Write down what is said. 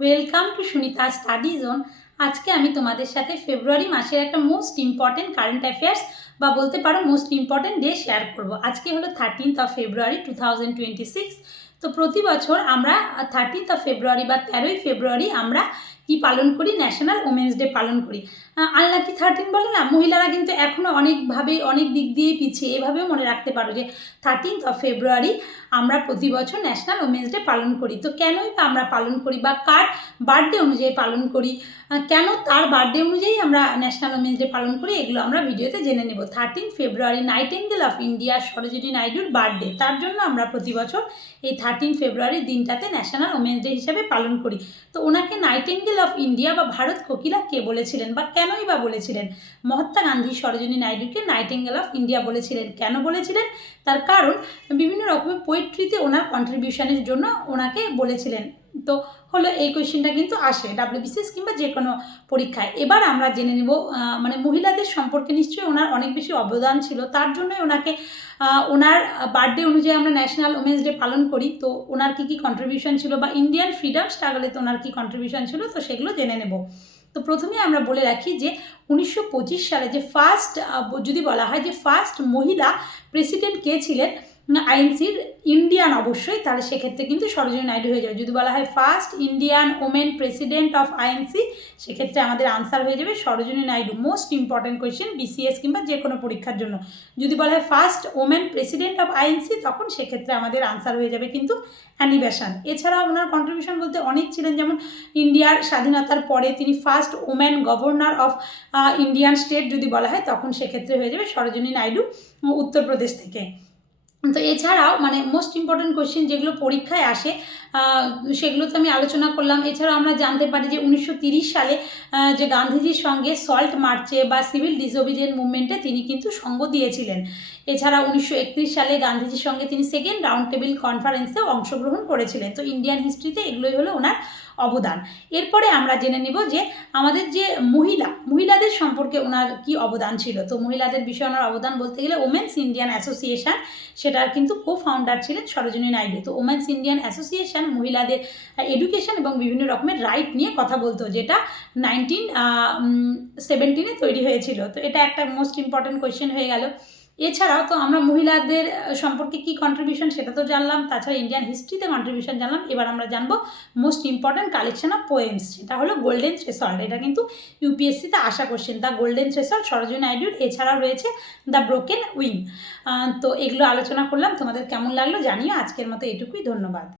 Welcome to Sunita study zone. আজকে আমি তোমাদের সাথে ফেব্রুয়ারি মাসের একটা মোস্ট ইম্পর্টেন্ট কারেন্ট অ্যাফেয়ার্স বা বলতে পারো মোস্ট ইম্পর্টেন্ট ডে শেয়ার করব। আজকে হলো 13th ফেব্রুয়ারি 2026। তো প্রতি বছর আমরা 13th ফেব্রুয়ারি বা 13ই ফেব্রুয়ারি আমরা কি পালন করি? ন্যাশনাল ওমেন্স ডে পালন করি। আনলাকি 13 বলে না, মহিলারা কিন্তু এখনও অনেকভাবে অনেক দিক দিয়ে পিছিয়ে। এভাবেও মনে রাখতে পারো যে 13th ফেব্রুয়ারি আমরা প্রতি বছর ন্যাশনাল ওমেন্স ডে পালন করি। তো কেনই বা আমরা পালন করি বা কার বার্থডে অনুযায়ী পালন করি, কেন তার বার্থডে অনুযায়ী আমরা ন্যাশনাল ওমেন্স ডে পালন করি, এগুলো আমরা ভিডিওতে জেনে নেব। 13 ফেব্রুয়ারি নাইটিঙ্গেল অফ ইন্ডিয়া সরোজিনী নাইডুর বার্থডে, তার জন্য আমরা প্রতি বছর এই 13 ফেব্রুয়ারির দিনটাতে ন্যাশনাল ওমেন্স ডে হিসাবে পালন করি। তো ওনাকে নাইটিঙ্গেল অফ ইন্ডিয়া বা ভারত কোকিলা কে বলেছিলেন বা কেনই বা বলেছিলেন? মহাত্মা গান্ধী সরোজিনী নাইডুকে নাইটিঙ্গেল অফ ইন্ডিয়া বলেছিলেন। কেন বলেছিলেন? তার কারণ বিভিন্ন রকমের পোয়েট্রিতে ওনার কন্ট্রিবিউশনের জন্য ওনাকে বলেছিলেন। তো হলো এই কোয়েশ্চেনটা কিন্তু আসে ডাব্লিউবিসিএস কিংবা যে কোনো পরীক্ষায়। এবার আমরা জেনে নেব মানে মহিলাদের সম্পর্কে নিশ্চয়ই ওনার অনেক বেশি অবদান ছিল, তার জন্যই ওনাকে ওনার বার্থডে অনুযায়ী আমরা ন্যাশনাল ওমেন্স ডে পালন করি। তো ওনার কী কী কন্ট্রিবিউশন ছিল বা ইন্ডিয়ান ফ্রিডম স্ট্রাগলে তো ওনার কী কন্ট্রিবিউশন ছিল, তো সেগুলো জেনে নেব। তো প্রথমেই আমরা বলে রাখি যে 1925 সালে যে ফার্স্ট, যদি বলা হয় যে ফার্স্ট মহিলা প্রেসিডেন্ট কে ছিলেন আইএনসির, ইন্ডিয়ান অবশ্যই, তাহলে সেক্ষেত্রে কিন্তু সরোজিনী নাইডু হয়ে যাবে। যদি বলা হয় first Indian women president of INC, সেক্ষেত্রে আমাদের আনসার হয়ে যাবে Sarojini Naidu. Most important question BCS কিংবা যে কোনো পরীক্ষার জন্য। যদি বলা হয় first women president of INC, তখন সেক্ষেত্রে আমাদের আনসার হয়ে যাবে কিন্তু অ্যানি বেসান্ট। এছাড়াও ওনার কন্ট্রিবিউশন বলতে অনেক ছিলেন, যেমন ইন্ডিয়ার স্বাধীনতার পরে তিনি first women governor of Indian state যদি বলা হয়, তখন সেক্ষেত্রে হয়ে যাবে সরোজিনী নাইডু, উত্তরপ্রদেশ থেকে। তো এছাড়াও মানে মোস্ট ইম্পর্টেন্ট কোয়েশ্চেন যেগুলো পরীক্ষায় আসে সেগুলো তো আমি আলোচনা করলাম। এছাড়াও আমরা জানতে পারি যে 1930 সালে যে গান্ধীজির সঙ্গে সল্ট মার্চে বা সিভিল ডিসওবিডিয়েন্ট মুভমেন্টে তিনি কিন্তু সঙ্গ দিয়েছিলেন। এছাড়া 1931 সালে গান্ধীজির সঙ্গে তিনি সেকেন্ড রাউন্ড টেবিল কনফারেন্সেও অংশগ্রহণ করেছিলেন। তো ইন্ডিয়ান হিস্ট্রিতে এগুলোই হলো ওনার অবদান। এরপরে আমরা জেনে নিব যে আমাদের যে মহিলাদের সম্পর্কে ওনার কি অবদান ছিল। তো মহিলাদের বিষয়ে ওনার অবদান বলতে গেলে ওমেন্স ইন্ডিয়ান অ্যাসোসিয়েশন, সেটার কিন্তু কো-ফাউন্ডার ছিলেন সরোজিনী নাইডু। তো ওমেন্স ইন্ডিয়ান অ্যাসোসিয়েশন মহিলাদের এডুকেশন এবং বিভিন্ন রকমের রাইট নিয়ে কথা বলতো, যেটা 1917 তৈরি হয়েছিল। তো এটা একটা মোস্ট ইম্পর্টেন্ট কোয়েশ্চেন হয়ে গেল। এছাড়াও তো আমরা মহিলাদের সম্পর্কে কি কন্ট্রিবিউশন সেটা তো জানলাম, তাছাড়া ইন্ডিয়ান হিস্ট্রিতে কন্ট্রিবিউশন জানলাম। এবার আমরা জানবো most important collection of poems, সেটা হলো গোল্ডেন থ্রেশহোল্ড। এটা কিন্তু ইউপিএসসিতে আসা question. The golden threshold Sarojini নাইডুর। এছাড়াও রয়েছে দ্য ব্রোকেন উইং। তো এগুলো আলোচনা করলাম, তোমাদের কেমন লাগলো জানিও। আজকের মতো এটুকুই, ধন্যবাদ।